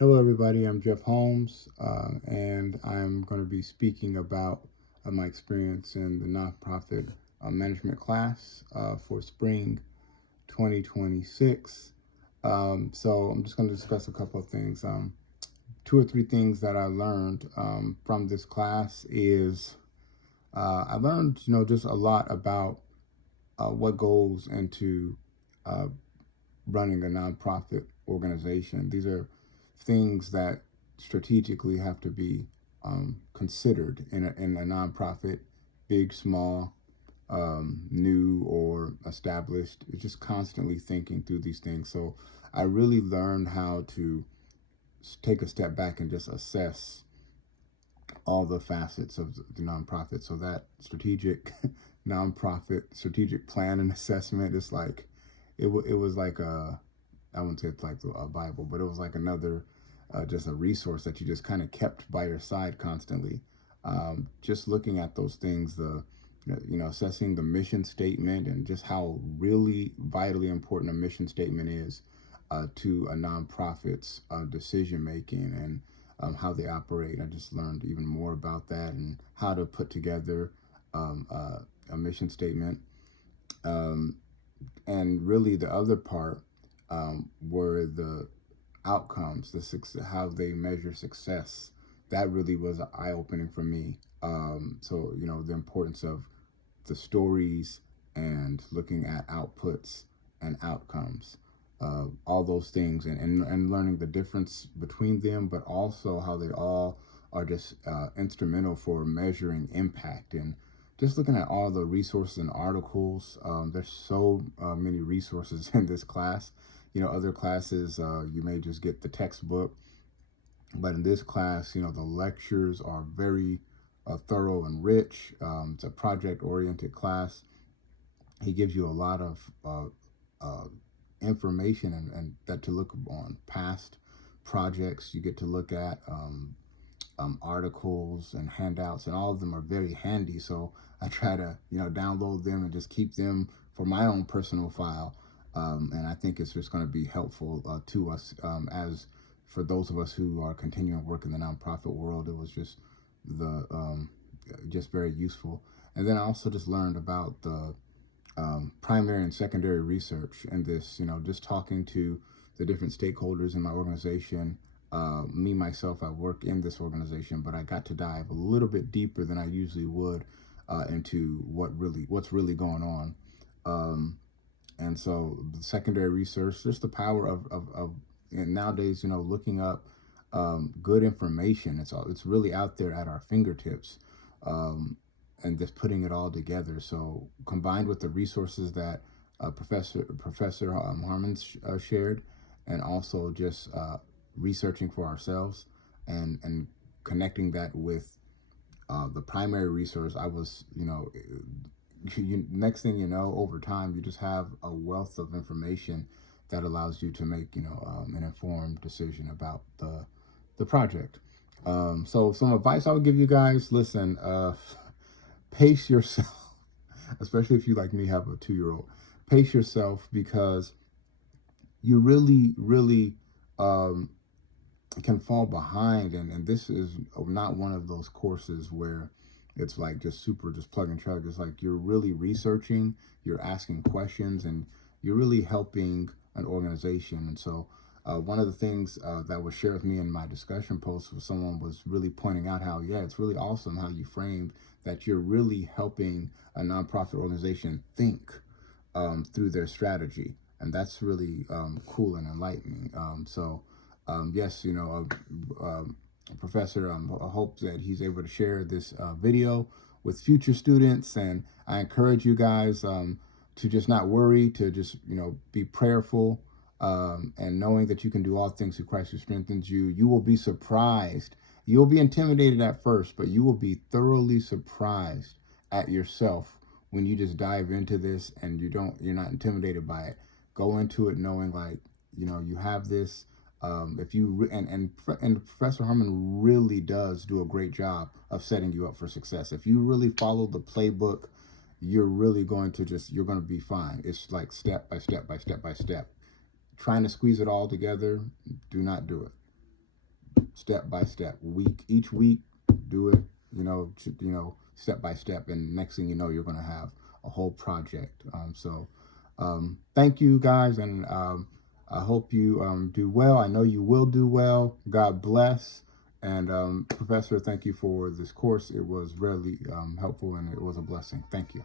Hello, everybody. I'm Jeff Holmes, and I'm going to be speaking about my experience in the nonprofit management class for spring 2026. So I'm just going to discuss a couple of things. Two or three things that I learned from this class is I learned, just a lot about what goes into uh, running a nonprofit organization. These are things that strategically have to be considered in a nonprofit, big, small, new or established. It's just constantly thinking through these things. So I really learned how to take a step back and just assess all the facets of the nonprofit. So that strategic nonprofit strategic plan and assessment is like it was like I wouldn't say it's like a Bible, but it was like another just a resource that you just kind of kept by your side constantly. Just looking at those things, the assessing the mission statement and just how really vitally important a mission statement is to a nonprofit's decision making and how they operate. I just learned even more about that and how to put together a mission statement. Um, and really, the other part were the outcomes, how they measure success. That really was eye opening for me. So, the importance of the stories and looking at outputs and outcomes, all those things, and learning the difference between them, but also how they all are just instrumental for measuring impact and just looking at all the resources and articles. There's so many resources in this class. Other classes, you may just get the textbook, but in this class, the lectures are very thorough and rich. It's a project oriented class. He gives you a lot of uh, information and that to look on past projects. You get to look at articles and handouts, and all of them are very handy. So I try to download them and just keep them for my own personal file. And I think it's just going to be helpful to us as for those of us who are continuing work in the nonprofit world. It was the just very useful. And then I also just learned about the primary and secondary research in this. Just talking to the different stakeholders in my organization. Me myself, I work in this organization, but I got to dive a little bit deeper than I usually would into what's really going on. Um, and so the secondary research, just the power of and nowadays, looking up good information. It's really out there at our fingertips. Um, and just putting it all together. So combined with the resources that Professor Harmon shared, and also just researching for ourselves and connecting that with the primary resource, I was next thing you know, over time, you just have a wealth of information that allows you to make an informed decision about the project. So some advice I would give you guys: listen, pace yourself, especially if you like me have a 2 year old. Pace yourself because you really um, can fall behind, and this is not one of those courses where it's like just super just plug and chug. It's like you're really researching, you're asking questions, and you're really helping an organization. And so one of the things that was shared with me in my discussion post was someone was really pointing out how, yeah, it's really awesome how you framed that you're really helping a nonprofit organization think through their strategy, and that's really cool and enlightening. Yes, Professor, I hope that he's able to share this video with future students, and I encourage you guys to just not worry, to just be prayerful, and knowing that you can do all things through Christ who strengthens you. You will be surprised. You'll be intimidated at first, but you will be thoroughly surprised at yourself when you just dive into this and you're not intimidated by it. Go into it knowing like you have this. If you and Professor Harmon really does do a great job of setting you up for success. If you really follow the playbook, you're really going to you're going to be fine. It's like step by step by step by step. Trying to squeeze it all together, do not do it. step by step, each week, do it, step by step, and next thing you know, you're going to have a whole project. Thank you guys, and I hope you do well. I know you will do well. God bless. And Professor, thank you for this course. It was really helpful, and it was a blessing. Thank you.